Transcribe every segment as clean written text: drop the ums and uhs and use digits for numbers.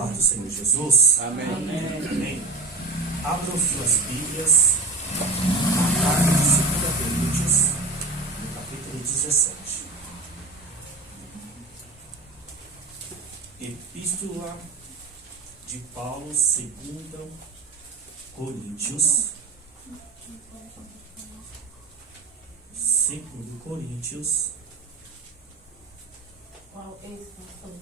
paz do Senhor Jesus. Amém. Amém. Abram suas Bíblias na carta de 2 Coríntios, no capítulo 17. Epístola de Paulo, 2 Coríntios. 2 Coríntios. Qual é esse, pastor?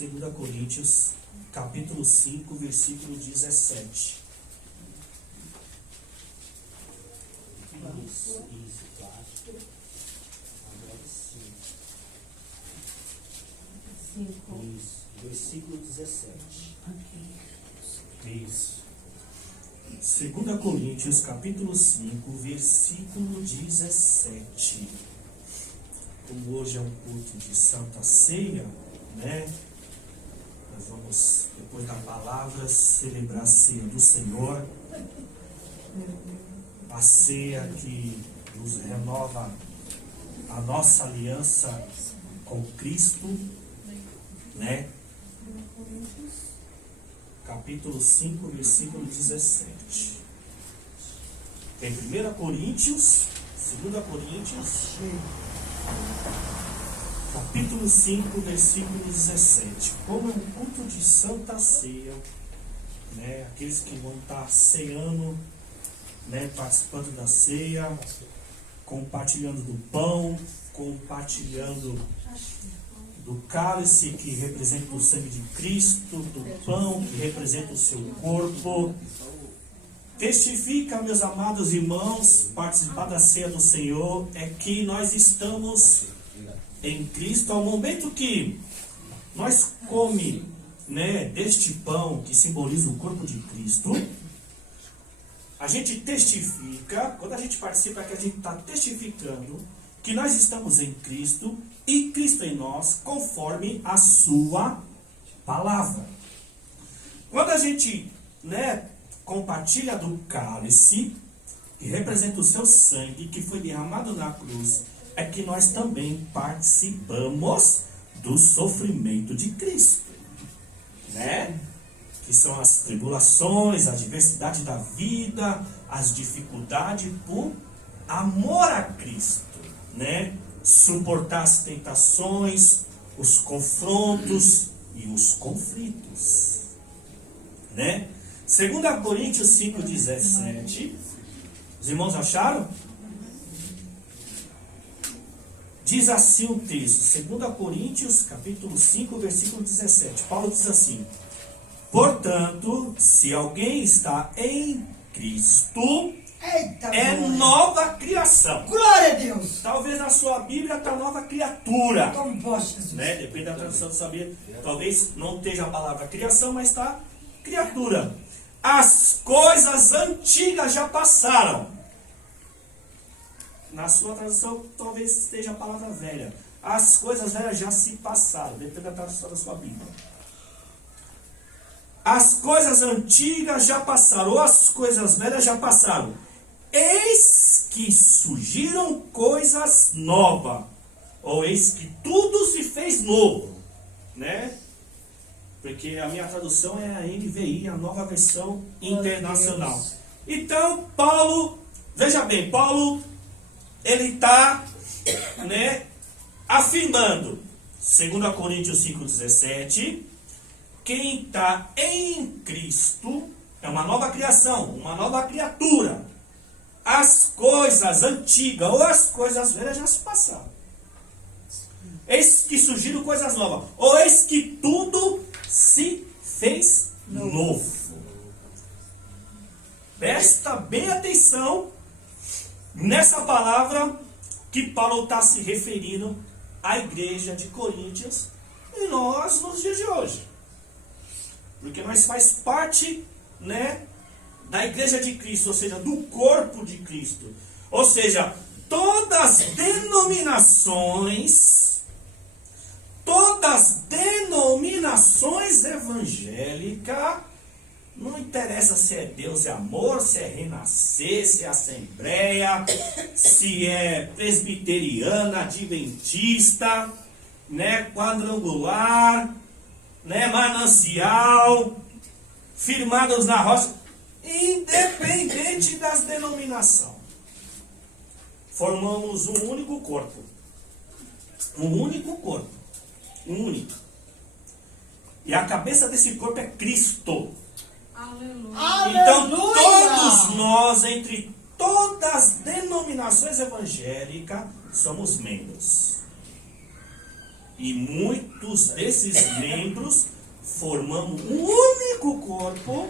2 Coríntios, capítulo 5, versículo 17. Isso, claro. Agora sim. 5. Isso, versículo 17. Isso. 2 Coríntios, capítulo 5, versículo 17. Como hoje é um culto de Santa Ceia, né? Nós vamos, depois da palavra, celebrar a ceia do Senhor. A ceia que nos renova a nossa aliança com Cristo, né? Capítulo 5, versículo 17. Tem 1 Coríntios, 2 Coríntios, capítulo 5, versículo 17. Como é um culto de Santa Ceia, né? Aqueles que vão estar ceando, né? Participando da ceia, compartilhando do pão, compartilhando do cálice que representa o sangue de Cristo, do pão que representa o seu corpo. Testifica, meus amados irmãos, participar da ceia do Senhor é que nós estamos em Cristo. Ao momento que nós comemos, né, deste pão que simboliza o corpo de Cristo, a gente testifica, quando a gente participa, é que a gente está testificando que nós estamos em Cristo e Cristo em nós, conforme a sua palavra. Quando a gente, né, compartilha do cálice, que representa o seu sangue, que foi derramado na cruz, é que nós também participamos do sofrimento de Cristo, né? Que são as tribulações, a adversidade da vida, as dificuldades por amor a Cristo, né? Suportar as tentações, os confrontos e os conflitos, né? 2 Coríntios 5, 17. Os irmãos acharam? Diz assim o texto, 2 Coríntios, capítulo 5, versículo 17. Paulo diz assim: portanto, se alguém está em Cristo, é nova criação. Glória a Deus! Talvez na sua Bíblia está nova criatura, Como posso, Jesus? né? Depende da tradução da sua Bíblia. Talvez não esteja a palavra criação, mas está criatura. As coisas antigas já passaram. Na sua tradução, talvez esteja a palavra velha. As coisas velhas já se passaram. Depende da tradução da sua Bíblia. As coisas antigas já passaram, ou as coisas velhas já passaram. Eis que surgiram coisas novas. Ou eis que tudo se fez novo. Né? Porque a minha tradução é a NVI, a nova versão internacional. Então, Paulo, veja bem, Paulo, ele está, né, afirmando, 2 Coríntios 5,17, quem está em Cristo é uma nova criação, uma nova criatura. As coisas antigas ou as coisas velhas já se passaram. Eis que surgiram coisas novas, ou eis que tudo se fez novo. Presta bem atenção nessa palavra que Paulo está se referindo à igreja de Coríntios e nós nos dias de hoje. Porque nós faz parte, né, da igreja de Cristo, ou seja, do corpo de Cristo. Ou seja, todas as denominações evangélicas, não interessa se é Deus é amor, se é renascer, se é assembleia, se é presbiteriana, adventista, né, quadrangular, né, manancial, firmados na rocha, independente das denominações. Formamos um único corpo. Um único corpo. Um único. E a cabeça desse corpo é Cristo. Aleluia. Então todos nós, entre todas as denominações evangélicas, somos membros. E muitos desses membros formamos um único corpo,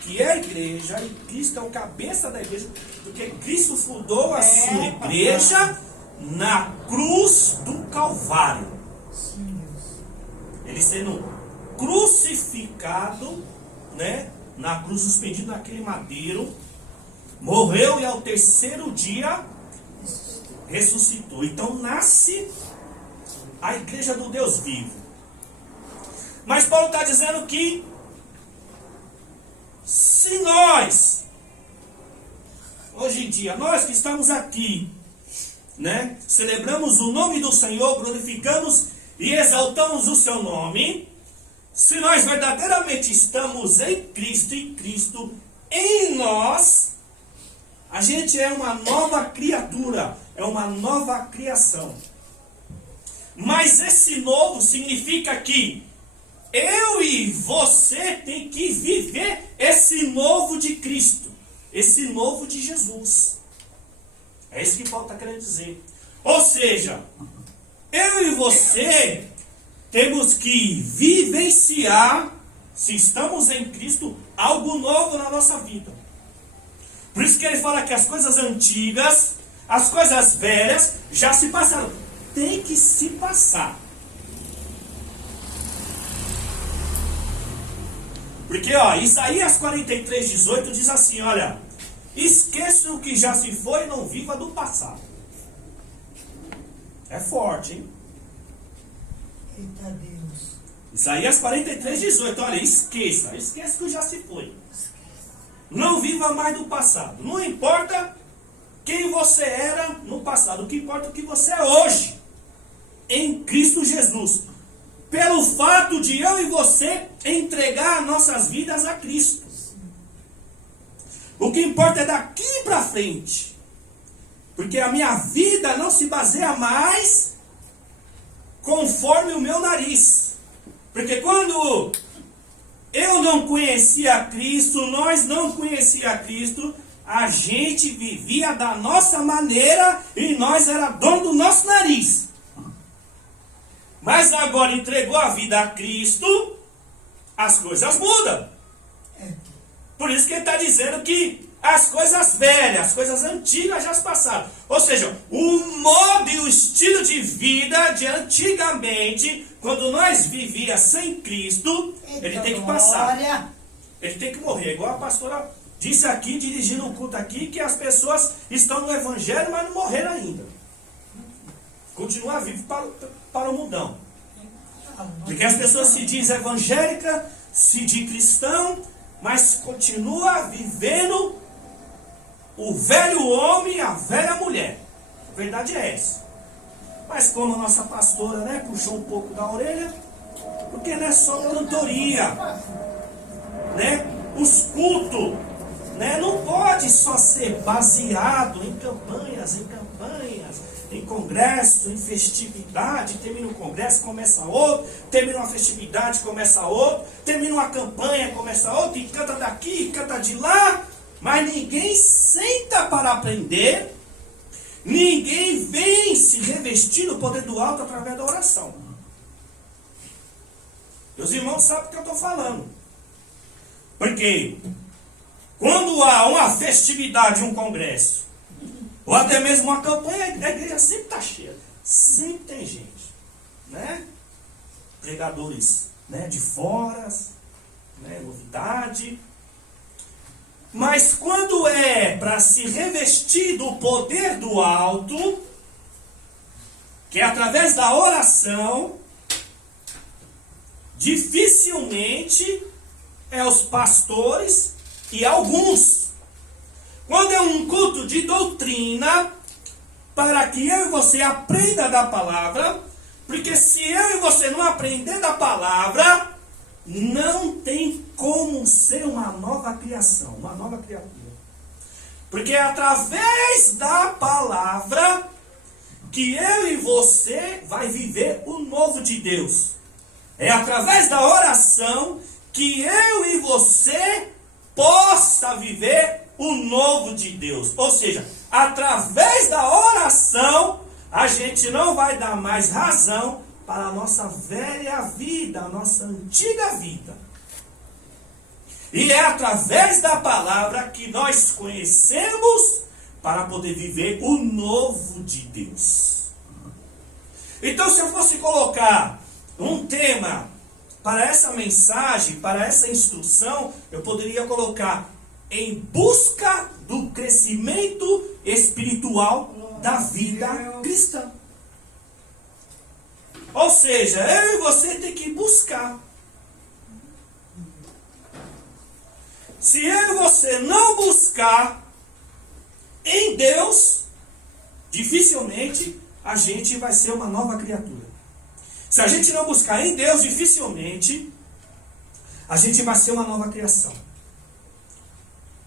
que é a igreja, e Cristo é o cabeça da igreja, porque Cristo fundou a sua igreja na cruz do Calvário. Ele sendo crucificado, né, na cruz, suspendido naquele madeiro, morreu e ao terceiro dia ressuscitou. Então nasce a igreja do Deus vivo. Mas Paulo está dizendo que se nós, hoje em dia, nós que estamos aqui, né, celebramos o nome do Senhor, glorificamos e exaltamos o seu nome, se nós verdadeiramente estamos em Cristo e Cristo em nós, a gente é uma nova criatura, é uma nova criação. Mas esse novo significa que eu e você tem que viver esse novo de Cristo, esse novo de Jesus. É isso que Paulo está querendo dizer. Ou seja, eu e você temos que vivenciar, se estamos em Cristo, algo novo na nossa vida. Por isso que ele fala que as coisas antigas, as coisas velhas, já se passaram. Tem que se passar. Porque, ó, Isaías 43:18 diz assim, olha, esqueça o que já se foi e não viva do passado. É forte, hein? Eita Deus. Isaías 43:18, olha, esqueça o que já se foi. Não viva mais do passado. Não importa quem você era no passado, o que importa é o que você é hoje, em Cristo Jesus. Pelo fato de eu e você entregar nossas vidas a Cristo. O que importa é daqui para frente. Porque a minha vida não se baseia mais conforme o meu nariz. Porque quando eu não conhecia Cristo, nós não conhecia Cristo, a gente vivia da nossa maneira e nós era dono do nosso nariz. Mas agora entregou a vida a Cristo, as coisas mudam. Por isso que ele está dizendo que as coisas velhas, as coisas antigas já se passaram. Ou seja, o modo e o estilo de vida de antigamente, quando nós vivíamos sem Cristo, ele tem que passar. Ele tem que morrer. Igual a pastora disse aqui, dirigindo um culto aqui, que as pessoas estão no evangelho, mas não morreram ainda. Continua vivo para o mundão. Porque as pessoas se dizem evangélica, se diz cristão, mas continua vivendo o velho homem e a velha mulher. A verdade é essa. Mas como a nossa pastora, né, puxou um pouco da orelha, porque não é só cantoria, né? Os cultos, né, não pode só ser baseado em campanhas, em congresso, em festividade. Termina um congresso, começa outro, termina uma festividade, começa outro, termina uma campanha, começa outro, e canta daqui, canta de lá, mas ninguém senta para aprender, ninguém vem se revestir do poder do alto através da oração. Meus irmãos sabem o que eu estou falando. Porque quando há uma festividade, um congresso, ou até mesmo uma campanha, a igreja sempre está cheia. Sempre tem gente, né? Pregadores, né, de fora, né, novidade. Mas quando é para se revestir do poder do alto, que é através da oração, dificilmente é os pastores e alguns. Quando é um culto de doutrina, para que eu e você aprenda da palavra, Porque se eu e você não aprender da palavra, não tem como ser uma nova criação, uma nova criatura. Porque é através da palavra que eu e você vai viver o novo de Deus. É através da oração que eu e você possa viver o novo de Deus. Ou seja, através da oração, a gente não vai dar mais razão para a nossa velha vida, a nossa antiga vida. E é através da palavra que nós conhecemos para poder viver o novo de Deus. Então, se eu fosse colocar um tema para essa mensagem, para essa instrução, eu poderia colocar em busca do crescimento espiritual da vida cristã. Ou seja, eu e você tem que buscar. Se eu e você não buscar em Deus, dificilmente a gente vai ser uma nova criatura. Se a gente não buscar em Deus, dificilmente a gente vai ser uma nova criação.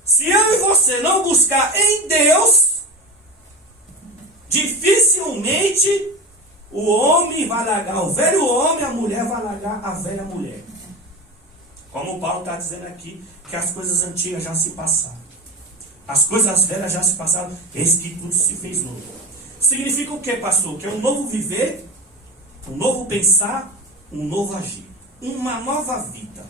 Se eu e você não buscar em Deus, dificilmente o homem vai largar o velho homem, a mulher vai largar a velha mulher. Como o Paulo está dizendo aqui, que as coisas antigas já se passaram. As coisas velhas já se passaram, eis que tudo se fez novo. Significa o que, pastor? Que é um novo viver, um novo pensar, um novo agir. Uma nova vida.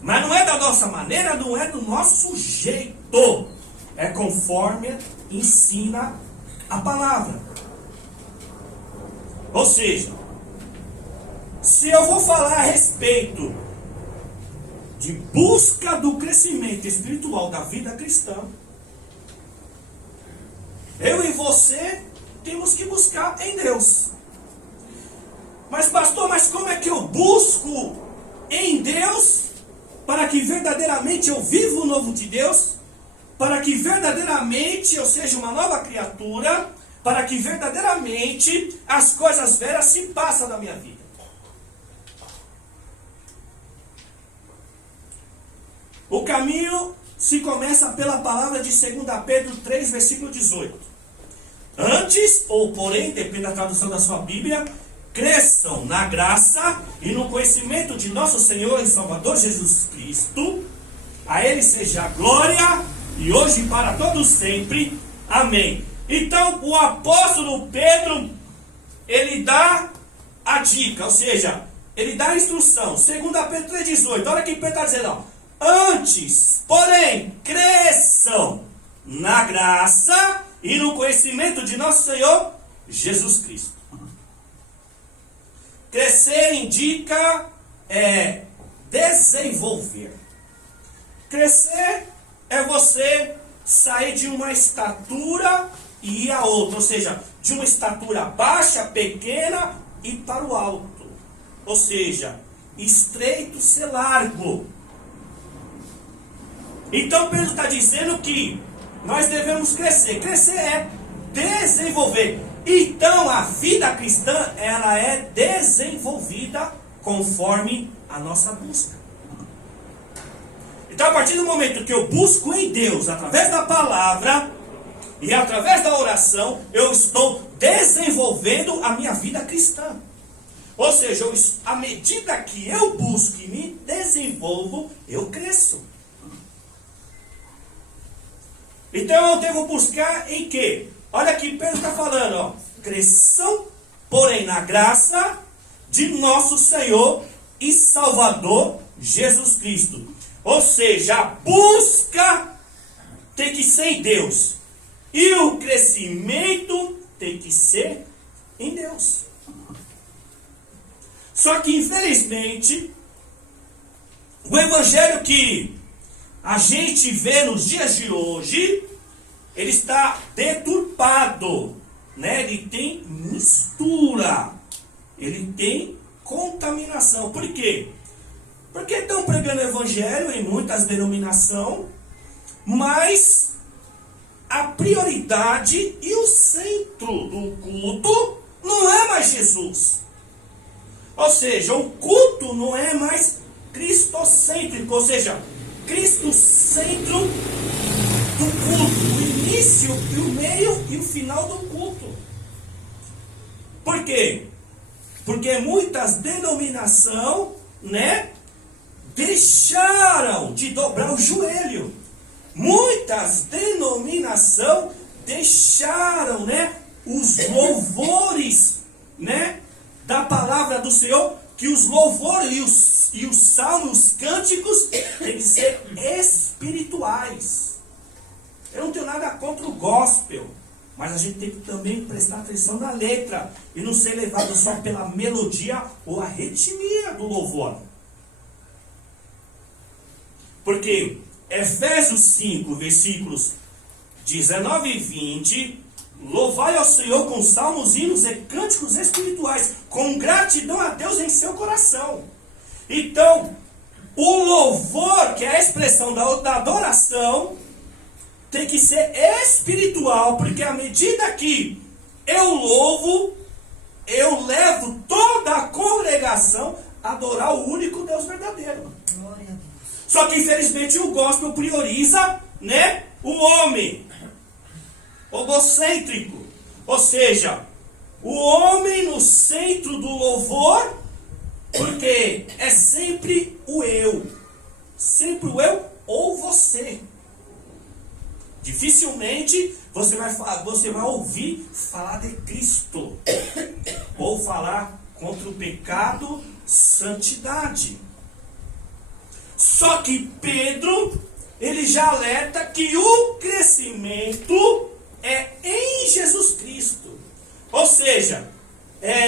Mas não é da nossa maneira, não é do nosso jeito. É conforme ensina a palavra. Ou seja, se eu vou falar a respeito de busca do crescimento espiritual da vida cristã, eu e você temos que buscar em Deus. Mas pastor, mas como é que eu busco em Deus para que verdadeiramente eu viva o novo de Deus? Para que verdadeiramente eu seja uma nova criatura? Para que verdadeiramente as coisas velhas se passem da minha vida? O caminho se começa pela palavra de 2 Pedro 3, versículo 18. Antes, ou porém, depende da tradução da sua Bíblia, cresçam na graça e no conhecimento de nosso Senhor e Salvador Jesus Cristo. A Ele seja a glória, e hoje e para todos sempre. Amém. Então, o apóstolo Pedro, ele dá a dica, ou seja, ele dá a instrução. 2 Pedro 3,18, olha que Pedro está dizendo, ó. Antes, porém, cresçam na graça e no conhecimento de nosso Senhor Jesus Cristo. Crescer indica desenvolver. Crescer é você sair de uma estatura e ir a outra, ou seja, de uma estatura baixa, pequena e para o alto. Ou seja, estreito ser largo. Então Pedro está dizendo que nós devemos crescer. Crescer é desenvolver. Então a vida cristã, ela é desenvolvida conforme a nossa busca. Então a partir do momento que eu busco em Deus, através da palavra e através da oração, eu estou desenvolvendo a minha vida cristã. Ou seja, à medida que eu busco e me desenvolvo, eu cresço. Então eu devo buscar em quê? Olha aqui, Pedro está falando, ó. Cresçam, porém, na graça de nosso Senhor e Salvador Jesus Cristo. Ou seja, a busca tem que ser em Deus. E o crescimento tem que ser em Deus. Só que, infelizmente, o evangelho que a gente vê nos dias de hoje, ele está deturpado, né? Ele tem mistura, ele tem contaminação. Por quê? Porque estão pregando o evangelho em muitas denominações, mas a prioridade e o centro do culto não é mais Jesus. Ou seja, o culto não é mais cristocêntrico, ou seja, Cristo centro do culto, o início, o meio e o final do culto. Por quê? Porque muitas denominações, né, deixaram de dobrar o joelho. Muitas denominações deixaram, né, os louvores, né, da palavra do Senhor, que os louvores e os salmos, os cânticos, têm que ser espirituais. Eu não tenho nada contra o gospel, mas a gente tem que também prestar atenção na letra e não ser levado só pela melodia ou a ritmia do louvor. Porque Efésios 5, versículos 19 e 20, louvai ao Senhor com salmos, hinos e cânticos espirituais, com gratidão a Deus em seu coração. Então, o louvor, que é a expressão da adoração, tem que ser espiritual, porque à medida que eu louvo, eu levo toda a congregação a adorar o único Deus verdadeiro. Glória a Deus. Só que infelizmente o gospel prioriza, né, o homem egocêntrico, ou seja, o homem no centro do louvor, porque é sempre o eu ou você. Dificilmente você vai ouvir falar de Cristo ou falar contra o pecado, santidade. Só que Pedro, ele já alerta que o crescimento é em Jesus Cristo. Ou seja,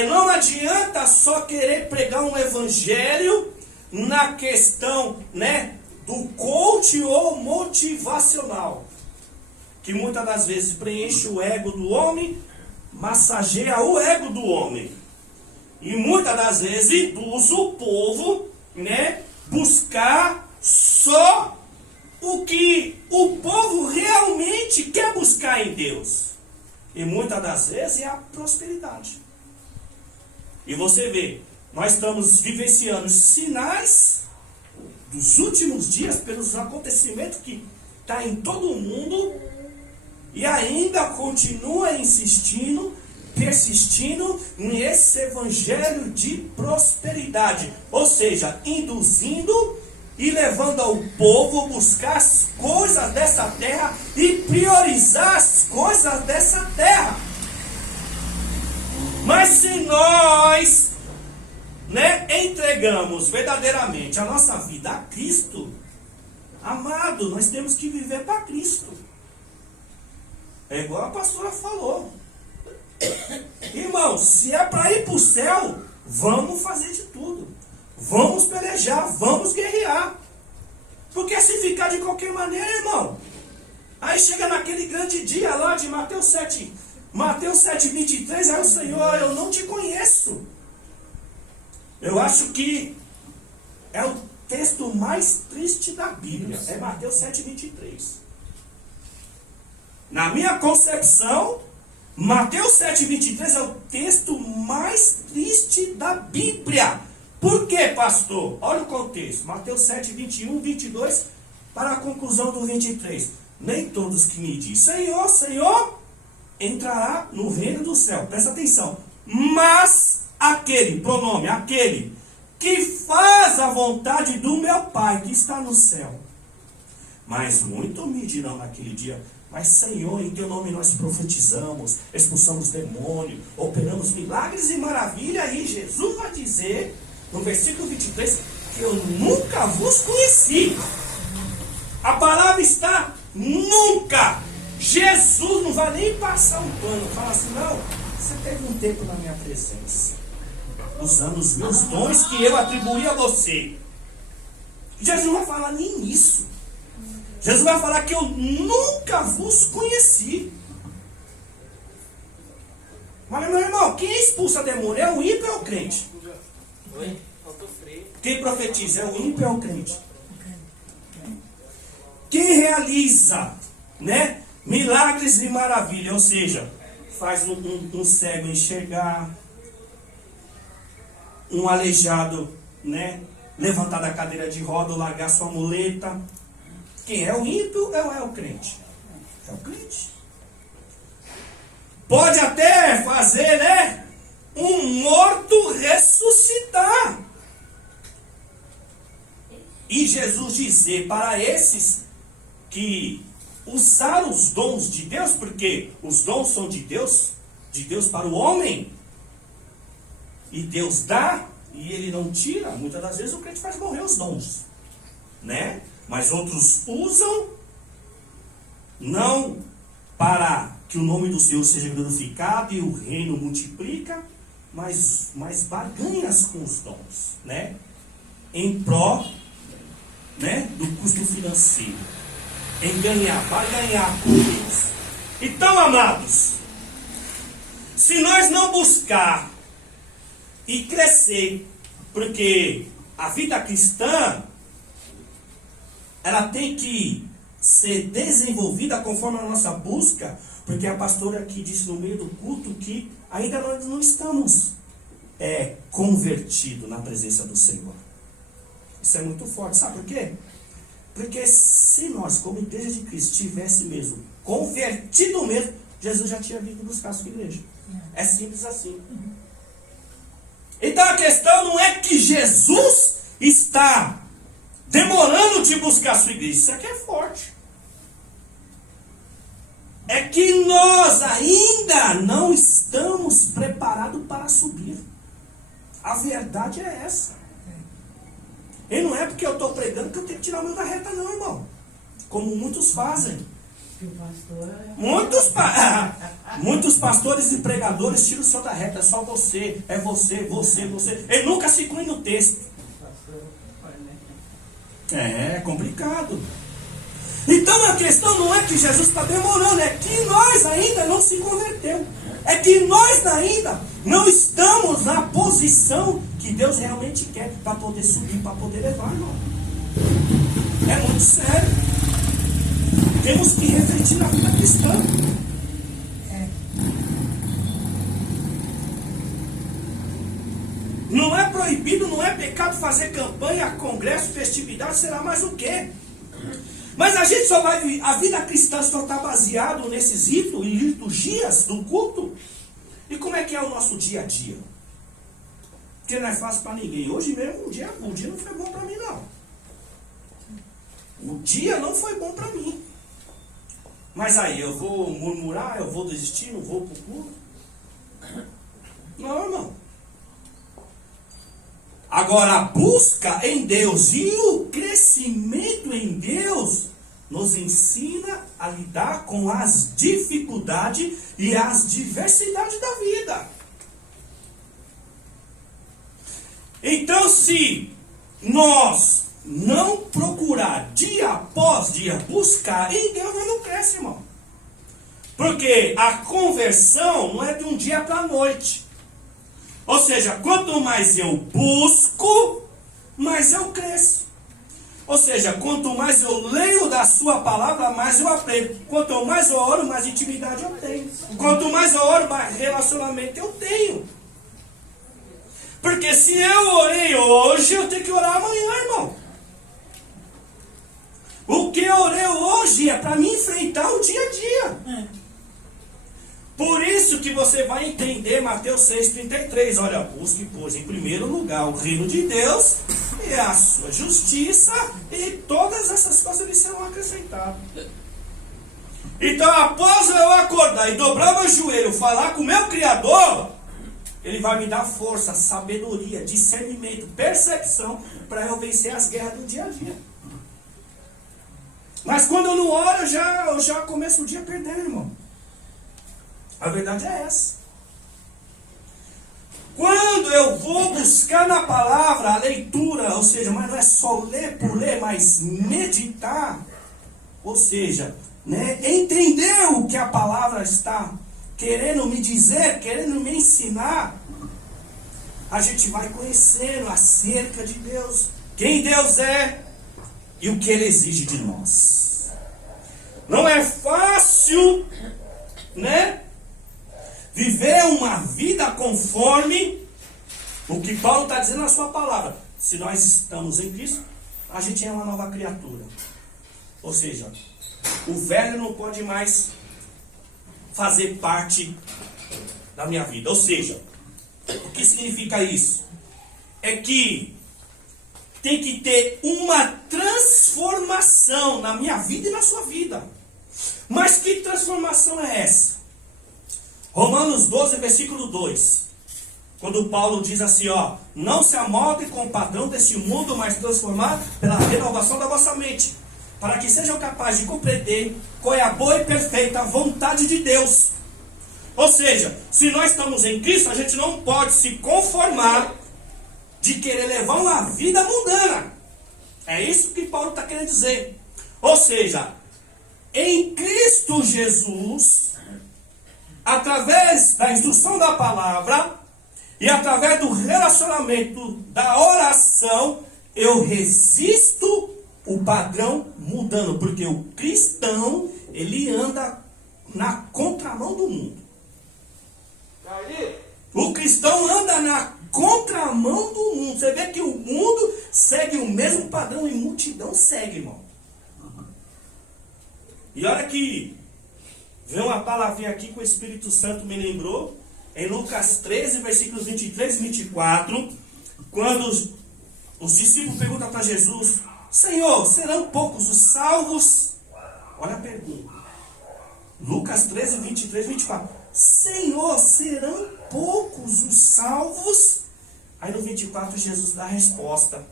não adianta só querer pregar um evangelho na questão, né, do coach ou motivacional, que muitas das vezes preenche o ego do homem, massageia o ego do homem. E muitas das vezes induz o povo, né, buscar só o que o povo realmente quer buscar em Deus. E muitas das vezes é a prosperidade. E você vê, nós estamos vivenciando sinais dos últimos dias pelos acontecimentos que está em todo o mundo, e ainda continua insistindo, persistindo nesse evangelho de prosperidade, ou seja, induzindo e levando ao povo a buscar as coisas dessa terra e priorizar as coisas dessa terra. Mas se nós, né, entregamos verdadeiramente a nossa vida a Cristo, amado, nós temos que viver para Cristo. É igual a pastora falou. Irmão, se é para ir para o céu, vamos fazer de tudo. Vamos pelejar, vamos guerrear. Porque se ficar de qualquer maneira, irmão, aí chega naquele grande dia lá de Mateus 7, 23, aí o Senhor, eu não te conheço. Eu acho que é o texto mais triste da Bíblia, é Mateus 7, 23. Na minha concepção, Mateus 7, 23 é o texto mais triste da Bíblia. Por quê, pastor? Olha o contexto. Mateus 7, 21, 22, para a conclusão do 23. Nem todos que me dizem Senhor, Senhor, entrará no reino do céu. Presta atenção. Mas aquele, pronome, aquele, que faz a vontade do meu Pai que está no céu. Mas muito me dirão naquele dia, mas Senhor, em teu nome nós profetizamos, expulsamos demônio, operamos milagres e maravilha, e Jesus vai dizer, no versículo 23, que eu nunca vos conheci. A palavra está nunca. Jesus não vai nem passar um pano, fala assim, não, você teve um tempo na minha presença, usando os meus dons que eu atribuí a você. Jesus não vai falar nem isso. Jesus vai falar que eu nunca vos conheci. Mas, meu irmão, quem expulsa demônio é o ímpio ou é o crente? Oi? Faltou freio. Quem profetiza é o ímpio ou é o crente? Quem realiza, né, milagres e maravilhas, ou seja, faz um cego enxergar, um aleijado, né, levantar da cadeira de roda ou largar sua muleta. Quem é o ímpio ou é o crente? É o crente. Pode até fazer, né, um morto ressuscitar. E Jesus dizer para esses que usaram os dons de Deus, porque os dons são de Deus para o homem, e Deus dá, e Ele não tira. Muitas das vezes o crente faz morrer os dons, né? Mas outros usam, não para que o nome do Senhor seja glorificado e o reino multiplica, mas barganhas com os dons, né? Em pró, né, do custo financeiro, em ganhar, para ganhar com Deus. Então, amados, se nós não buscar e crescer, porque a vida cristã, ela tem que ser desenvolvida conforme a nossa busca, porque a pastora aqui disse no meio do culto que ainda nós não estamos convertidos na presença do Senhor. Isso é muito forte, sabe por quê? Porque se nós, como igreja de Cristo, tivesse mesmo convertido mesmo, Jesus já tinha vindo buscar a sua igreja. É simples assim. Então a questão não é que Jesus está demorando de buscar a sua igreja. Isso aqui é forte. É que nós ainda não estamos preparados para subir. A verdade é essa. E não é porque eu estou pregando que eu tenho que tirar o meu da reta, não, irmão. Como muitos fazem. Muitos pastores e pregadores tiram o seu da reta. É só você, é você. Ele nunca se inclui no texto. É complicado. Então a questão não é que Jesus está demorando, é que nós ainda não se convertemos. É que nós ainda não estamos na posição que Deus realmente quer para poder subir, para poder levar, irmão. É muito sério. Temos que refletir na vida cristã. Não é proibido, não é pecado fazer campanha, congresso, festividade, será mais o quê? Mas a gente só vai... A vida cristã só está baseado nesses ritos e liturgias do culto. E como é que é o nosso dia a dia? Porque não é fácil para ninguém. Hoje mesmo o dia não foi bom para mim, não. O dia não foi bom para mim. Mas aí eu vou murmurar, eu vou desistir, não vou pro culto? Não, irmão. Agora a busca em Deus e o crescimento em Deus nos ensina a lidar com as dificuldades e as diversidades da vida. Então, se nós não procurar dia após dia buscar em Deus, nós não cresce, irmão. Porque a conversão não é de um dia para a noite. Ou seja, quanto mais eu busco, mais eu cresço. Ou seja, quanto mais eu leio da sua palavra, mais eu aprendo. Quanto mais eu oro, mais intimidade eu tenho. Quanto mais eu oro, mais relacionamento eu tenho. Porque se eu orei hoje, eu tenho que orar amanhã, irmão. O que eu orei hoje é para me enfrentar o dia a dia. Por isso que você vai entender Mateus 6,33. Olha, busque, pois, em primeiro lugar o reino de Deus e a sua justiça, e todas essas coisas lhe serão acrescentadas. Então, após eu acordar e dobrar meu joelho, falar com o meu Criador, Ele vai me dar força, sabedoria, discernimento, percepção, para eu vencer as guerras do dia a dia. Mas quando eu não oro, eu já começo o dia perdendo, irmão. A verdade é essa. Quando eu vou buscar na palavra a leitura, ou seja, mas não é só ler por ler, mas meditar, ou seja, né, entender o que a palavra está querendo me dizer, querendo me ensinar, a gente vai conhecendo acerca de Deus, quem Deus é e o que Ele exige de nós. Não é fácil, né? viver uma vida conforme o que Paulo está dizendo na sua palavra. Se nós estamos em Cristo, a gente é uma nova criatura. Ou seja, o velho não pode mais fazer parte da minha vida. Ou seja, o que significa isso? É que tem que ter uma transformação na minha vida e na sua vida. Mas que transformação é essa? Romanos 12, versículo 2. Quando Paulo diz assim, ó: não se amoldem com o padrão deste mundo, mas transformar pela renovação da vossa mente, para que sejam capazes de compreender qual é a boa e perfeita vontade de Deus. Ou seja, se nós estamos em Cristo, a gente não pode se conformar de querer levar uma vida mundana. É isso que Paulo está querendo dizer. Ou seja, em Cristo Jesus, através da instrução da palavra e através do relacionamento da oração, eu resisto o padrão mundano, porque o cristão, ele anda na contramão do mundo. O cristão anda na contramão do mundo. Você vê que o mundo segue o mesmo padrão e multidão segue, irmão. E olha que veio uma palavrinha aqui que o Espírito Santo me lembrou, em Lucas 13, versículos 23 e 24, quando os discípulos perguntam para Jesus: Senhor, serão poucos os salvos? Olha a pergunta. Lucas 13, 23 e 24. Senhor, serão poucos os salvos? Aí no 24 Jesus dá a resposta.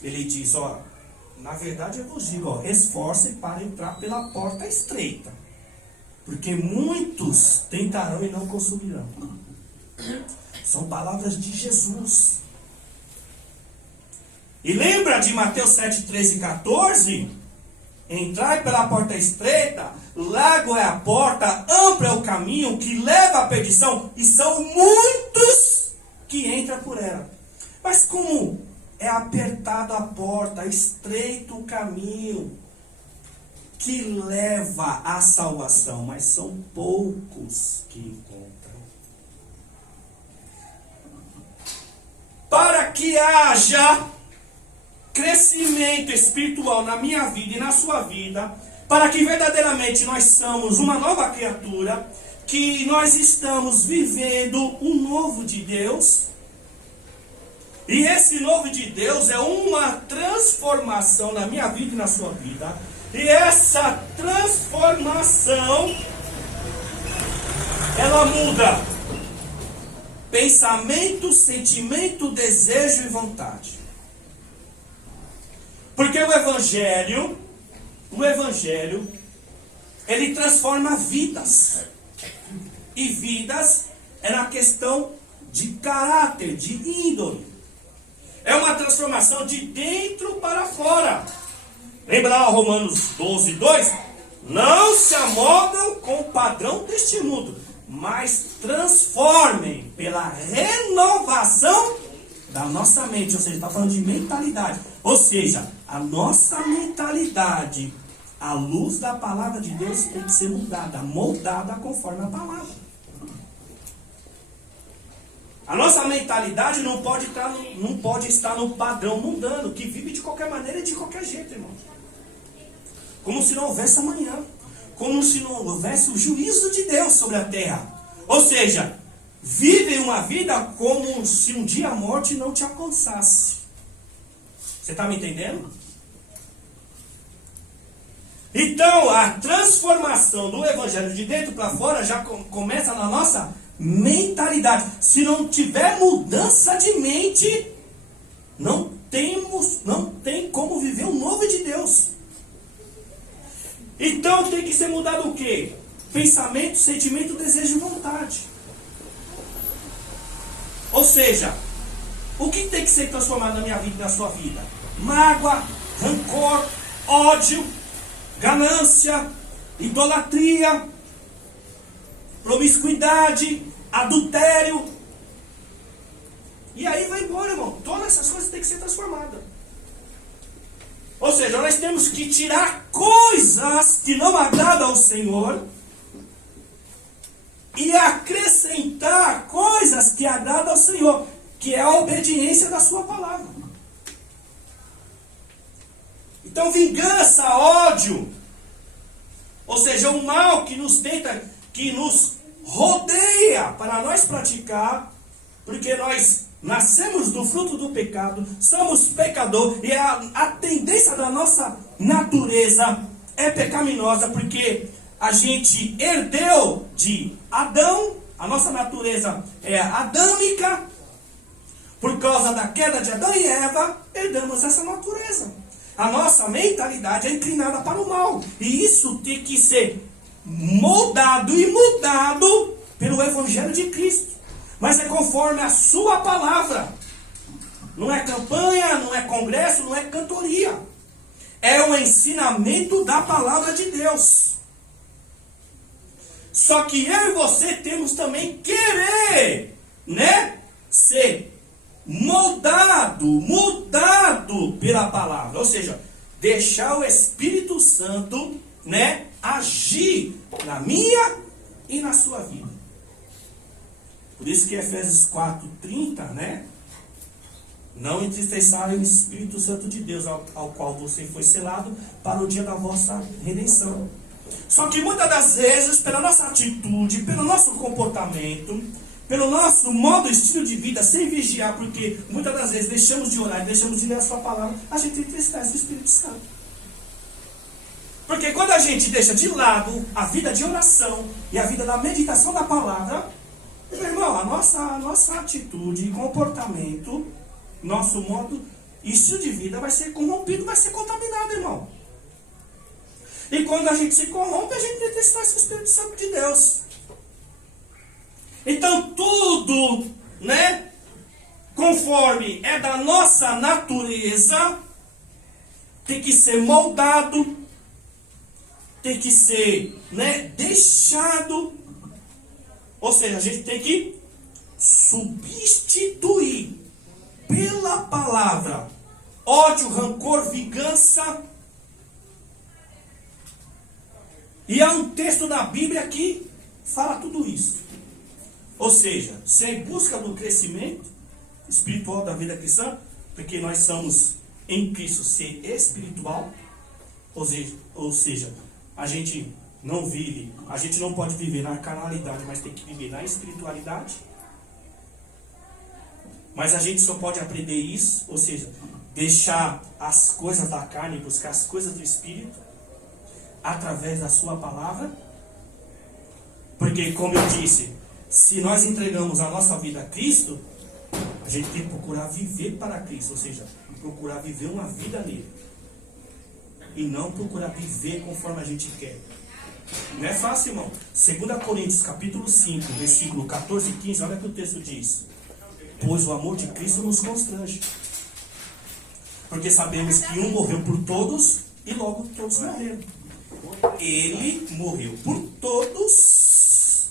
Ele diz, ó, na verdade eu vos digo, ó, esforcem para entrar pela porta estreita, porque muitos tentarão e não conseguirão. São palavras de Jesus. E lembra de Mateus 7, 13 e 14? Entrai pela porta estreita, largo é a porta, amplo é o caminho que leva à perdição, e são muitos que entram por ela. Mas como é apertada a porta, estreito o caminho que leva à salvação, mas são poucos que encontram. Para que haja crescimento espiritual na minha vida e na sua vida, para que verdadeiramente nós somos uma nova criatura, que nós estamos vivendo um novo de Deus, e esse novo de Deus é uma transformação na minha vida e na sua vida, e essa transformação, ela muda pensamento, sentimento, desejo e vontade. Porque o Evangelho, ele transforma vidas. E vidas é na questão de caráter, de índole. É uma transformação de dentro para fora. Lembra lá Romanos 12, 2? Não se amoldam com o padrão deste mundo, mas transformem pela renovação da nossa mente. Ou seja, está falando de mentalidade. Ou seja, a nossa mentalidade, à luz da palavra de Deus, tem que ser mudada, moldada conforme a palavra. A nossa mentalidade não pode estar no padrão mundano, que vive de qualquer maneira e de qualquer jeito, irmão. Como se não houvesse amanhã. Como se não houvesse o juízo de Deus sobre a terra. Ou seja, vivem uma vida como se um dia a morte não te alcançasse. Você está me entendendo? Então, a transformação do Evangelho de dentro para fora já começa na nossa mentalidade. Se não tiver mudança de mente, não tem como viver o novo de Deus. Então tem que ser mudado o quê? Pensamento, sentimento, desejo e vontade. Ou seja, o que tem que ser transformado na minha vida e na sua vida? Mágoa, rancor, ódio, ganância, idolatria, promiscuidade, adultério. E aí vai embora, irmão. Todas essas coisas têm que ser transformadas. Ou seja, nós temos que tirar coisas que não agradam ao Senhor e acrescentar coisas que agradam ao Senhor, que é a obediência da sua palavra. Então, vingança, ódio, ou seja, o mal que nos tenta, que nos rodeia para nós praticar, porque nós nascemos do fruto do pecado, somos pecadores, e a tendência da nossa natureza é pecaminosa, porque a gente herdeu de Adão, a nossa natureza é adâmica, por causa da queda de Adão e Eva, herdamos essa natureza. A nossa mentalidade é inclinada para o mal. E isso tem que ser moldado e mudado pelo Evangelho de Cristo. Mas é conforme a sua palavra. Não é campanha, não é congresso, não é cantoria. É o ensinamento da palavra de Deus. Só que eu e você temos também querer, né? Ser mudado pela palavra, ou seja, deixar o Espírito Santo, né, agir na minha e na sua vida. Por isso que Efésios 4:30, né, não entristeçai o Espírito Santo de Deus, ao qual você foi selado para o dia da vossa redenção. Só que muitas das vezes, pela nossa atitude, pelo nosso comportamento, pelo nosso modo, estilo de vida, sem vigiar, porque muitas das vezes deixamos de orar, deixamos de ler a sua palavra, a gente entristece o Espírito Santo. Porque quando a gente deixa de lado a vida de oração e a vida da meditação da palavra, meu irmão, a nossa atitude e comportamento, nosso modo, estilo de vida vai ser corrompido, vai ser contaminado, irmão. E quando a gente se corrompe, a gente entristece o Espírito Santo de Deus. Então tudo, né, conforme é da nossa natureza, tem que ser moldado, tem que ser, né, deixado. Ou seja, a gente tem que substituir pela palavra ódio, rancor, vingança. E há um texto na Bíblia que fala tudo isso. Ou seja, ser em busca do crescimento espiritual da vida cristã, porque nós somos em Cristo ser espiritual, ou seja, a gente não vive, a gente não pode viver na carnalidade, mas tem que viver na espiritualidade. Mas a gente só pode aprender isso, ou seja, deixar as coisas da carne e buscar as coisas do Espírito, através da sua palavra. Porque, como eu disse, se nós entregamos a nossa vida a Cristo, a gente tem que procurar viver para Cristo, ou seja, procurar viver uma vida nele. E não procurar viver conforme a gente quer. Não é fácil, irmão. 2 Coríntios capítulo 5, versículo 14 e 15, olha o que o texto diz. Pois o amor de Cristo nos constrange. Porque sabemos que um morreu por todos e logo todos morreram. Ele morreu por todos,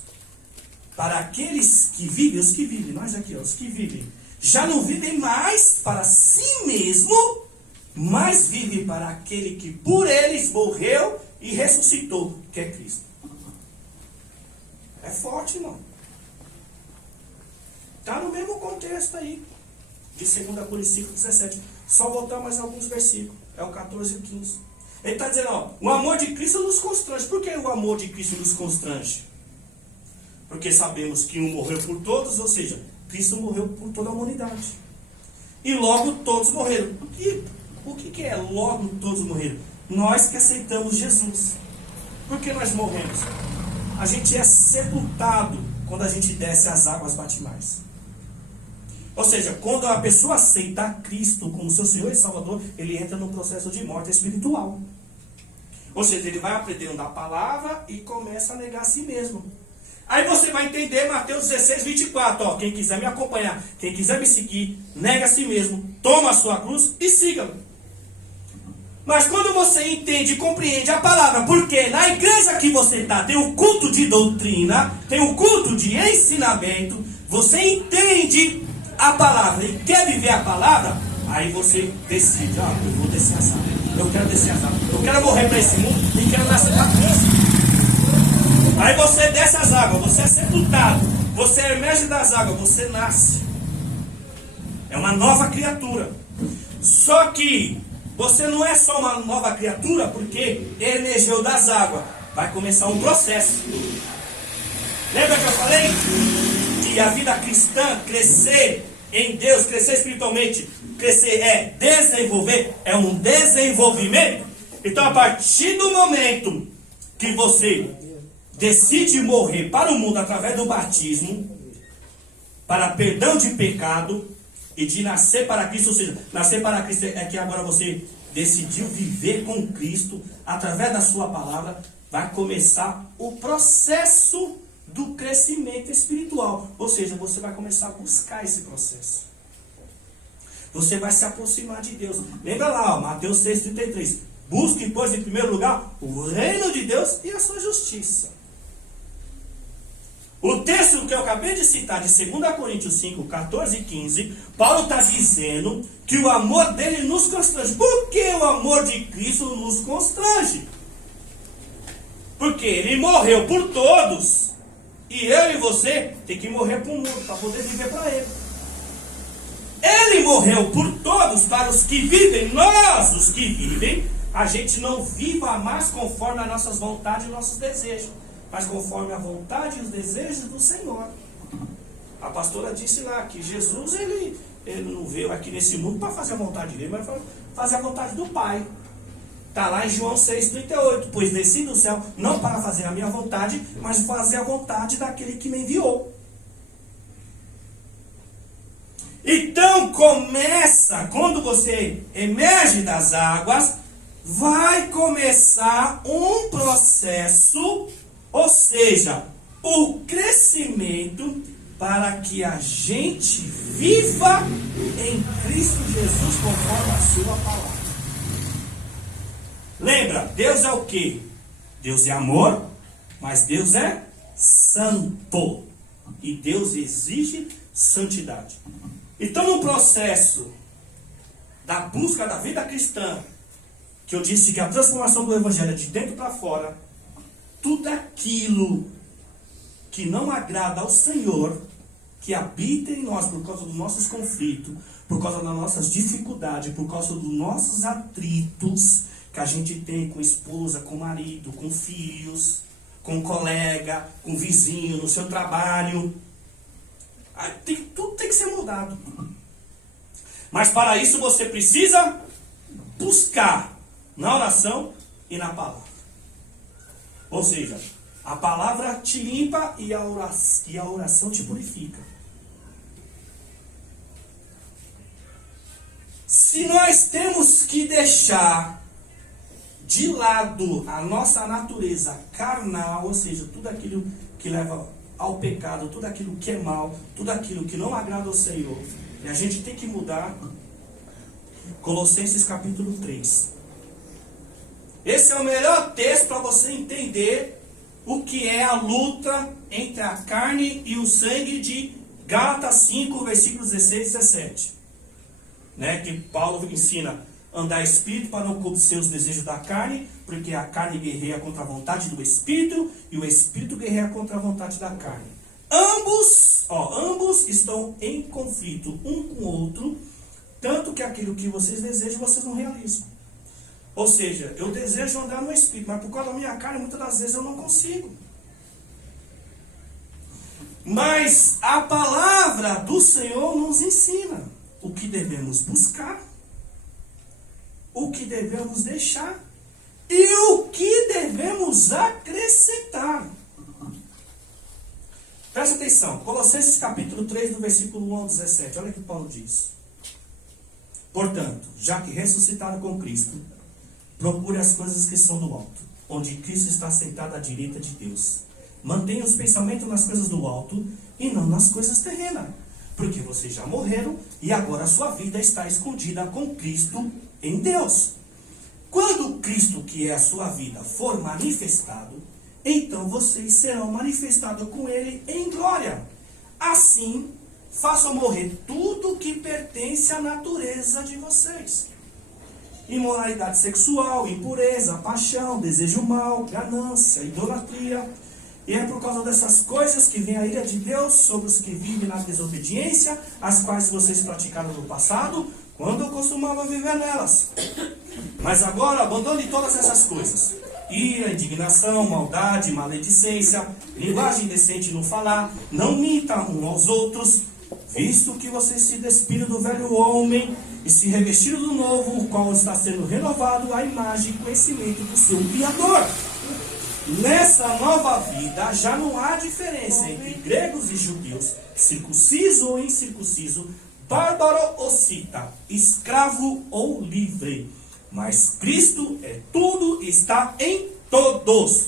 para aqueles que vivem, os que vivem, nós aqui, os que vivem, já não vivem mais para si mesmo, mas vivem para aquele que por eles morreu e ressuscitou, que é Cristo. É forte, irmão. Está no mesmo contexto aí, de 2 Coríntios 5, 17. Só voltar mais alguns versículos, é o 14 e o 15. Ele está dizendo, ó, o amor de Cristo nos constrange. Por que o amor de Cristo nos constrange? Porque sabemos que um morreu por todos, ou seja, Cristo morreu por toda a humanidade. E logo todos morreram. E o que é logo todos morreram? Nós que aceitamos Jesus. Por que nós morremos? A gente é sepultado quando a gente desce as águas batimais. Ou seja, quando a pessoa aceita Cristo como seu Senhor e Salvador, ele entra no processo de morte espiritual. Ou seja, ele vai aprendendo da palavra e começa a negar a si mesmo. Aí você vai entender Mateus 16, 24. Ó, quem quiser me acompanhar, quem quiser me seguir, nega a si mesmo, toma a sua cruz e siga-me. Mas quando você entende e compreende a palavra, porque na igreja que você está, tem o culto de doutrina, tem o culto de ensinamento, você entende a palavra e quer viver a palavra, aí você decide, eu vou descer as águas, eu quero descer as águas, eu quero morrer para esse mundo e quero nascer para Cristo. Aí você desce as águas, você é sepultado, você emerge das águas, você nasce. É uma nova criatura. Só que você não é só uma nova criatura porque emergiu das águas. Vai começar um processo. Lembra que eu falei que a vida cristã, crescer em Deus, crescer espiritualmente, crescer é desenvolver, é um desenvolvimento. Então, a partir do momento que você decide morrer para o mundo através do batismo, para perdão de pecado e de nascer para Cristo, ou seja, nascer para Cristo é que agora você decidiu viver com Cristo através da sua palavra, vai começar o processo do crescimento espiritual. Ou seja, você vai começar a buscar esse processo. Você vai se aproximar de Deus. Lembra lá, ó, Mateus 6,33. Busque, pois, em primeiro lugar o reino de Deus e a sua justiça. O texto que eu acabei de citar, de 2 Coríntios 5, 14 e 15, Paulo está dizendo que o amor dele nos constrange. Por que o amor de Cristo nos constrange? Porque ele morreu por todos. E eu e você tem que morrer para o mundo, para poder viver para ele. Ele morreu por todos, para os que vivem. Nós, os que vivem, a gente não viva mais conforme as nossas vontades e nossos desejos, mas conforme a vontade e os desejos do Senhor. A pastora disse lá que Jesus, ele não veio aqui nesse mundo para fazer a vontade dele, mas para fazer a vontade do Pai. Está lá em João 6,38. Pois desci do céu, não para fazer a minha vontade, mas fazer a vontade daquele que me enviou. Então começa, quando você emerge das águas, vai começar um processo, ou seja, o crescimento para que a gente viva em Cristo Jesus conforme a sua palavra. Lembra, Deus é o quê? Deus é amor, mas Deus é santo. E Deus exige santidade. Então, no processo da busca da vida cristã, que eu disse que a transformação do Evangelho é de dentro para fora, tudo aquilo que não agrada ao Senhor, que habita em nós por causa dos nossos conflitos, por causa das nossas dificuldades, por causa dos nossos atritos que a gente tem com esposa, com marido, com filhos, com colega, com vizinho, no seu trabalho. Tudo tem que ser mudado. Mas para isso você precisa buscar na oração e na palavra. Ou seja, a palavra te limpa e a oração te purifica. Se nós temos que deixar de lado a nossa natureza carnal, ou seja, tudo aquilo que leva ao pecado, tudo aquilo que é mal, tudo aquilo que não agrada ao Senhor, e a gente tem que mudar. Colossenses capítulo 3. Esse é o melhor texto para você entender o que é a luta entre a carne e o sangue, de Gálatas 5, versículos 16 e 17. Que Paulo ensina: andar espírito para não obedecer os desejos da carne, porque a carne guerreia contra a vontade do espírito e o espírito guerreia contra a vontade da carne. Ambos estão em conflito um com o outro, tanto que aquilo que vocês desejam, vocês não realizam. Ou seja, eu desejo andar no espírito, mas por causa da minha carne, muitas das vezes eu não consigo. Mas a palavra do Senhor nos ensina o que devemos buscar, o que devemos deixar e o que devemos acrescentar. Presta atenção, Colossenses capítulo 3, do versículo 1 ao 17. Olha o que Paulo diz. Portanto, já que ressuscitaram com Cristo, procure as coisas que são do alto, onde Cristo está sentado à direita de Deus. Mantenha os pensamentos nas coisas do alto e não nas coisas terrenas, porque vocês já morreram e agora a sua vida está escondida com Cristo em Deus. Quando Cristo, que é a sua vida, for manifestado, então vocês serão manifestados com Ele em glória. Assim, façam morrer tudo que pertence à natureza de vocês: imoralidade sexual, impureza, paixão, desejo mau, ganância, idolatria. E é por causa dessas coisas que vem a ira de Deus sobre os que vivem na desobediência, as quais vocês praticaram no passado, quando costumavam viver nelas. Mas agora abandone todas essas coisas: ira, indignação, maldade, maledicência, linguagem indecente no falar, não mintam uns aos outros, visto que vocês se despiram do velho homem e se revestiram do novo, o qual está sendo renovado à imagem e conhecimento do seu Criador. Nessa nova vida já não há diferença entre gregos e judeus, circunciso ou incircunciso, bárbaro ou cita, escravo ou livre. Mas Cristo é tudo e está em todos.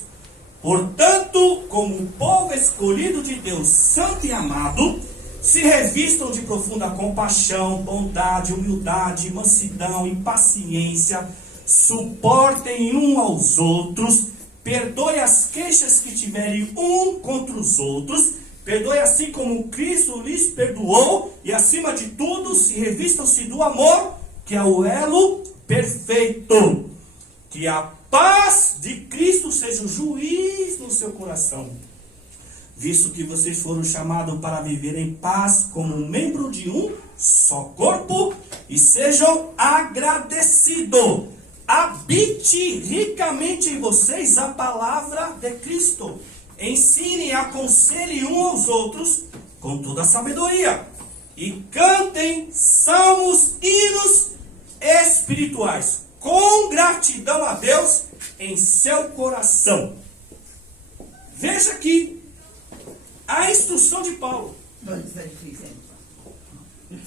Portanto, como o povo escolhido de Deus, santo e amado, se revistam de profunda compaixão, bondade, humildade, mansidão e paciência, suportem uns aos outros, perdoe as queixas que tiverem um contra os outros, perdoe assim como Cristo lhes perdoou, e acima de tudo se revistam-se do amor, que é o elo perfeito. Que a paz de Cristo seja o juiz no seu coração, visto que vocês foram chamados para viver em paz como membro de um só corpo, e sejam agradecidos. Habite ricamente em vocês a palavra de Cristo. Ensine e aconselhe uns aos outros com toda a sabedoria. E cantem salmos, hinos espirituais, com gratidão a Deus em seu coração. Veja aqui a instrução de Paulo.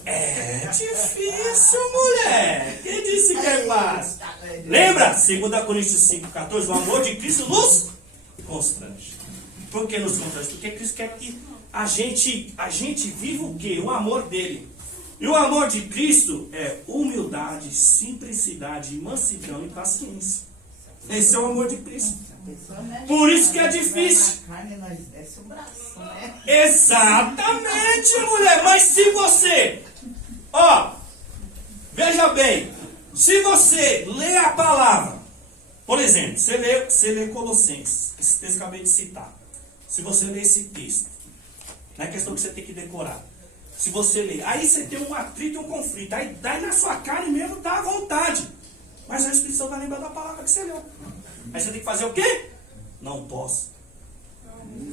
É difícil, mulher. Quem disse que é fácil? Lembra? 2 Coríntios 5,14. O amor de Cristo nos constrange. Por que nos constrange? Porque Cristo quer que a gente viva o quê? O amor dele. E o amor de Cristo é humildade, simplicidade, mansidão e paciência. Esse é o amor de Cristo. Por isso que é difícil. Exatamente, mulher. Mas se você, veja bem, se você lê a palavra, por exemplo, você lê Colossenses, esse texto que eu acabei de citar. Se você lê esse texto, não é questão que você tem que decorar. Se você lê, aí você tem um atrito e um conflito, aí dá na sua carne mesmo, dá à vontade. Mas a Espírito Santo vai lembrar da palavra que você leu. Aí você tem que fazer o quê? Não posso.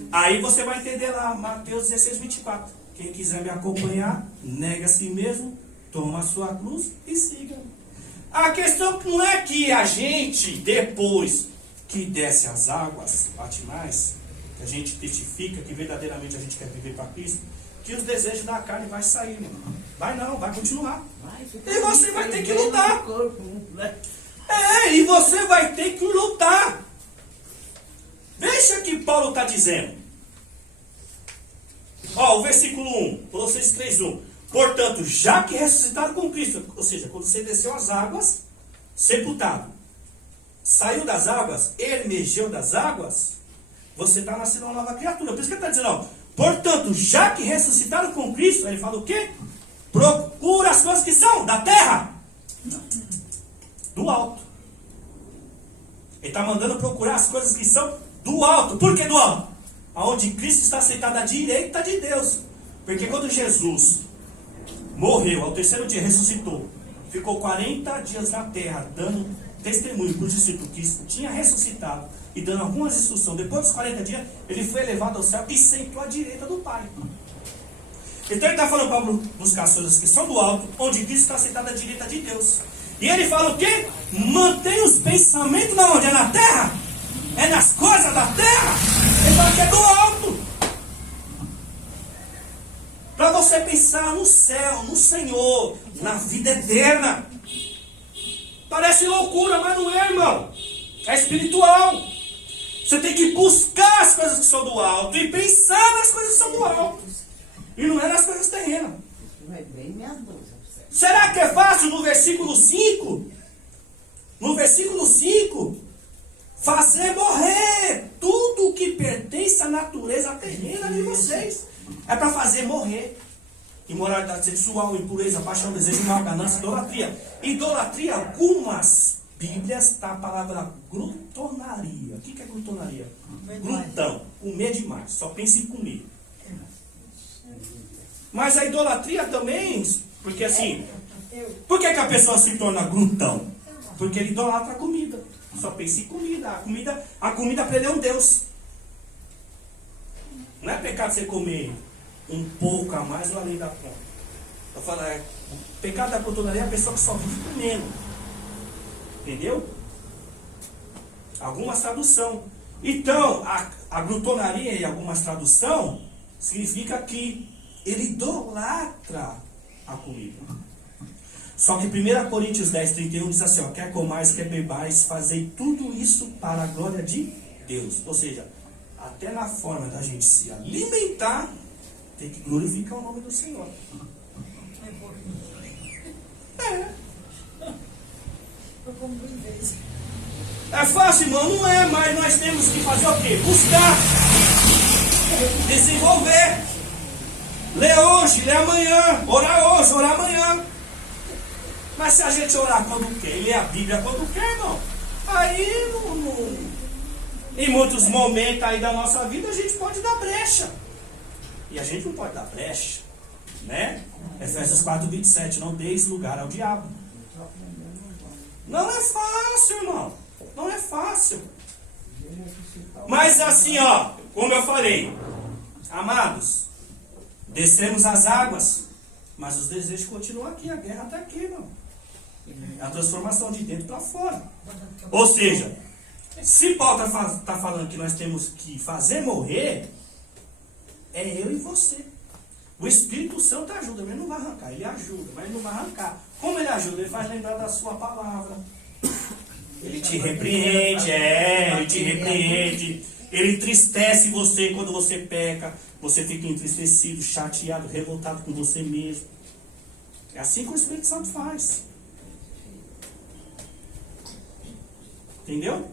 Aí você vai entender lá, Mateus 16, 24. Quem quiser me acompanhar, nega a si mesmo, toma a sua cruz e siga. A questão não é que a gente, depois que desce as águas batimais, que a gente testifica que verdadeiramente a gente quer viver para Cristo, que os desejos da carne vai sair, meu irmão. Vai não, vai continuar. E você vai ter que lutar. E você vai ter que lutar. Veja o que Paulo está dizendo. O versículo 1, Colossenses 3:1. Portanto, já que ressuscitado com Cristo, ou seja, quando você desceu as águas, sepultado, saiu das águas, emergiu das águas, você está nascendo uma nova criatura. Por isso que ele está dizendo, portanto, já que ressuscitado com Cristo, ele fala o quê? Procura as coisas que são da terra, do alto. Ele está mandando procurar as coisas que são do alto. Por que do alto? Aonde Cristo está sentado à direita de Deus. Porque quando Jesus morreu, ao terceiro dia ressuscitou, ficou 40 dias na terra, dando testemunho para os discípulos que tinha ressuscitado e dando algumas instruções. Depois dos 40 dias, ele foi elevado ao céu e sentou à direita do Pai. Então ele está falando para buscar as coisas que são do alto, onde Cristo está sentado à direita de Deus. E ele fala o quê? Mantém os pensamentos na onde? É na terra? É nas coisas da terra? Ele fala que é do alto. Para você pensar no céu, no Senhor, na vida eterna. Parece loucura, mas não é, irmão. É espiritual. Você tem que buscar as coisas que são do alto e pensar nas coisas que são do alto. E não é nas coisas terrenas. Será que é fácil no versículo 5? No versículo 5, fazer morrer tudo que pertence à natureza terrena de vocês. É para fazer morrer. Imoralidade sexual, impureza, paixão, desejo mal, ganância, idolatria. Idolatria, algumas Bíblias está a palavra glutonaria. O que é glutonaria? Glutão. comer demais, só pensa em comer. Mas a idolatria também, porque assim, por que a pessoa se torna glutão? Porque ele idolatra a comida, só pensa em comida. A comida para ele é um Deus. Não é pecado você comer um pouco a mais ou além da conta. Eu falo, o pecado da glutonaria é a pessoa que só vive comendo. Entendeu? Algumas traduções. Então, a glutonaria em algumas traduções significa que ele idolatra a comida. Só que 1 Coríntios 10:31 diz assim, ó, quer comais, quer bebais, fazei tudo isso para a glória de Deus. Ou seja, até na forma da gente se alimentar, tem que glorificar o nome do Senhor. É fácil, irmão? Não é, mas nós temos que fazer o quê? Buscar, desenvolver, ler hoje, ler amanhã, orar hoje, orar amanhã. Mas se a gente orar quando quer e ler a Bíblia quando quer, irmão, aí em muitos momentos aí da nossa vida a gente pode dar brecha. E a gente não pode dar brecha, né? Efésios 4:27, não deis lugar ao diabo. Não é fácil, irmão. Não é fácil. Mas assim, ó, como eu falei, amados, descemos as águas, mas os desejos continuam aqui, a guerra está aqui, irmão. É a transformação de dentro para fora. Ou seja, se Paulo está falando que nós temos que fazer morrer, é eu e você. O Espírito Santo ajuda, mas ele não vai arrancar. Ele ajuda, mas ele não vai arrancar. Como ele ajuda? Ele faz lembrar da sua palavra. Ele te repreende, ele te repreende. Ele entristece você quando você peca. Você fica entristecido, chateado, revoltado com você mesmo. É assim que o Espírito Santo faz. Entendeu?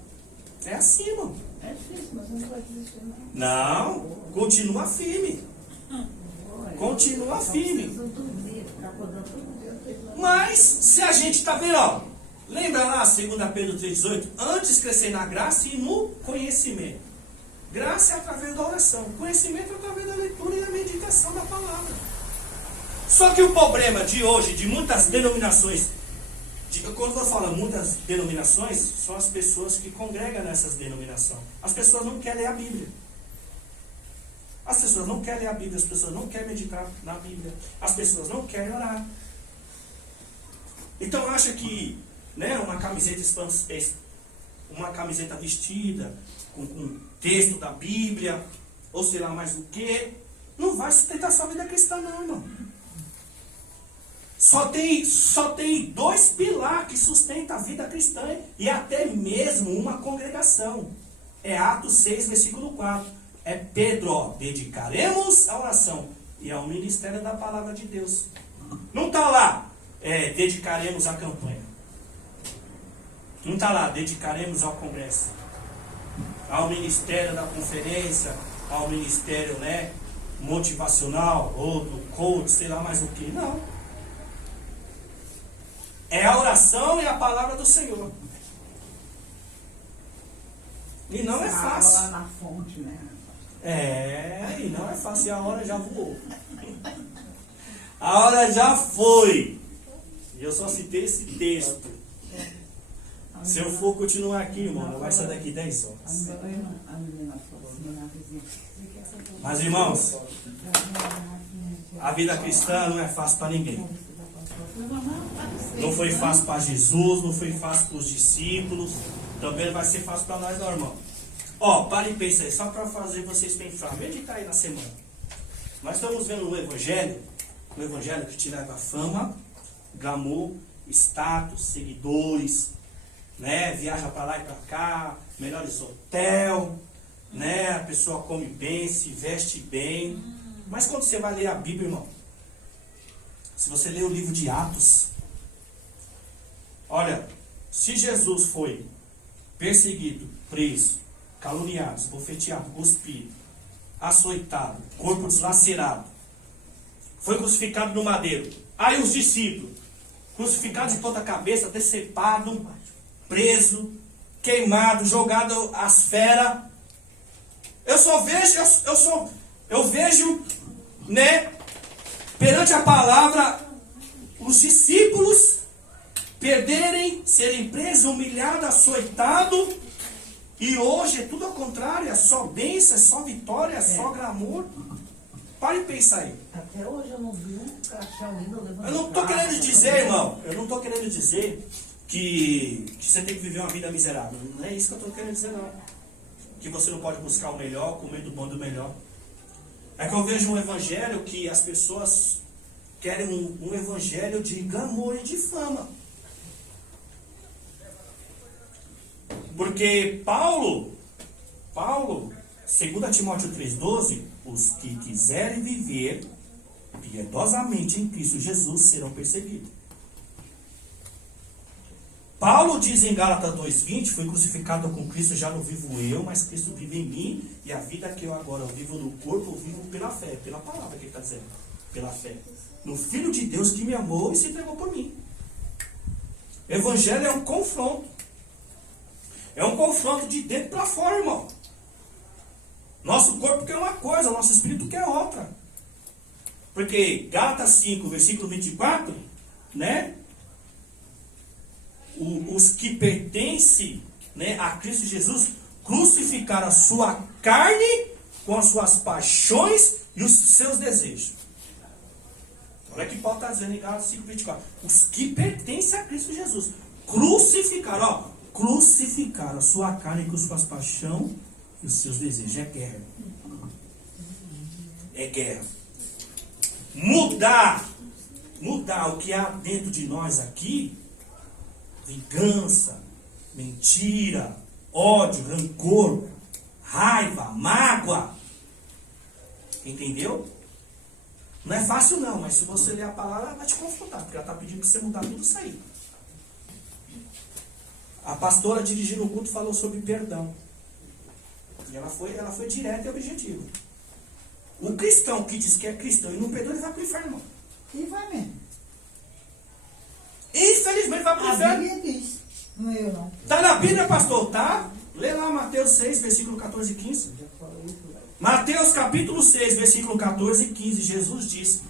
É assim, irmão. É difícil, mas não pode desistir, não. Não, continua firme. Continua firme. Mas, se a gente está vendo, ó, lembra lá, 2 Pedro 3,18? Antes crescer na graça e no conhecimento. Graça é através da oração. Conhecimento é através da leitura e da meditação da palavra. Só que o problema de hoje, de muitas denominações, quando eu falo muitas denominações, são as pessoas que congregam nessas denominações. As pessoas não querem ler a Bíblia. As pessoas não querem ler a Bíblia, as pessoas não querem meditar na Bíblia, as pessoas não querem orar. Então acha que, né, uma camiseta vestida com texto da Bíblia, ou sei lá mais o que, não vai sustentar sua vida cristã não, irmão. Só tem dois pilares que sustentam a vida cristã e até mesmo uma congregação. É Atos 6, versículo 4. É Pedro, ó, dedicaremos a oração e ao ministério da palavra de Deus. Não está lá, dedicaremos a campanha. Não está lá, dedicaremos ao congresso, ao ministério da conferência, ao ministério, né, motivacional, ou do coach, sei lá mais o que. Não. É a oração e a palavra do Senhor. E não é fácil. Lá na fonte, né? E não é fácil. E a hora já voou. A hora já foi. E eu só citei esse texto. Se eu for continuar aqui, irmão, não vai sair daqui 10 horas. Mas, irmãos, a vida cristã não é fácil para ninguém. Não foi fácil para Jesus, não foi fácil para os discípulos. Também vai ser fácil para nós, não, irmão. Ó, para e pensa aí, só para fazer vocês pensar. Medita aí na semana. Nós estamos vendo o Evangelho que te leva a fama, glamour, status, seguidores, né? Viaja para lá e para cá, melhores hotel, né? A pessoa come bem, se veste bem. Mas quando você vai ler a Bíblia, irmão, se você ler o livro de Atos, olha, se Jesus foi perseguido, preso, caluniado, esbofeteado, cuspido, açoitado, corpo deslacerado, foi crucificado no madeiro. Aí os discípulos, crucificados de toda a cabeça, decepado, preso, queimado, jogado às feras. Eu vejo, né, perante a palavra, os discípulos perderem, serem presos, humilhados, açoitados, e hoje é tudo ao contrário, é só bênção, é só vitória, é só glamour. Pare e pensa aí. Até hoje eu não vi um caixão ainda levantado. Eu não estou querendo dizer, irmão, eu não estou querendo dizer que você tem que viver uma vida miserável. Não é isso que eu estou querendo dizer, não. Que você não pode buscar o melhor, comer do bom e do melhor. É que eu vejo um evangelho que as pessoas querem um evangelho de glamour e de fama. Porque Paulo, 2 Timóteo 3,12, os que quiserem viver piedosamente em Cristo Jesus serão perseguidos. Paulo diz em Gálatas 2,20, fui crucificado com Cristo, já não vivo eu, mas Cristo vive em mim, e a vida que eu agora vivo no corpo, eu vivo pela fé, pela palavra que ele está dizendo, pela fé. No Filho de Deus que me amou e se entregou por mim. Evangelho é um confronto. É um confronto de dentro para fora, irmão. Nosso corpo quer uma coisa, nosso espírito quer outra. Porque Gálatas 5, versículo 24, né? Os que pertencem, né, a Cristo Jesus crucificaram a sua carne com as suas paixões e os seus desejos. Olha o que Paulo está dizendo em Gálatas 5, 24. Os que pertencem a Cristo Jesus crucificaram, crucificaram a sua carne com suas paixões e os seus desejos. É guerra. É guerra. Mudar o que há dentro de nós aqui, vingança, mentira, ódio, rancor, raiva, mágoa. Entendeu? Não é fácil não, mas se você ler a palavra, ela vai te confrontar, porque ela está pedindo para você mudar tudo isso aí. A pastora dirigindo o culto falou sobre perdão. E ela foi direta e objetiva. O cristão que diz que é cristão e não perdoa, ele vai para o inferno, irmão. E vai mesmo. Infelizmente vai para o A inferno. Bíblia diz. Não é eu não. Está na Bíblia, pastor? Tá? Lê lá Mateus 6, versículo 14 e 15. Já falei isso lá. Mateus capítulo 6, versículo 14 e 15. Jesus diz: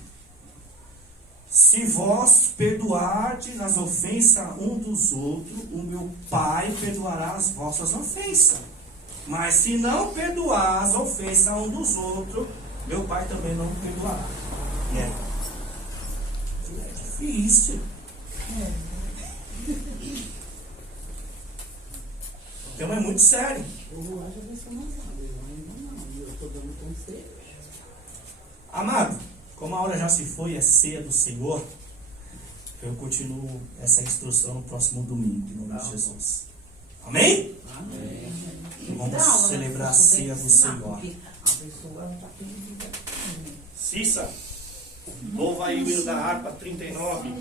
se vós perdoardes as ofensas um dos outros, o meu Pai perdoará as vossas ofensas. Mas se não perdoar as ofensas um dos outros, meu Pai também não perdoará. É difícil. O tema é muito sério. O Juan já disse que não sabe. Eu ainda não. Eu estou dando conselho. Amado, como a hora já se foi, é ceia do Senhor, eu continuo essa instrução no próximo domingo, em nome de Jesus. Amém? Amém. Vamos celebrar a ceia do Senhor. A pessoa não está perdida. Cissa, louva aí o hino da harpa 39.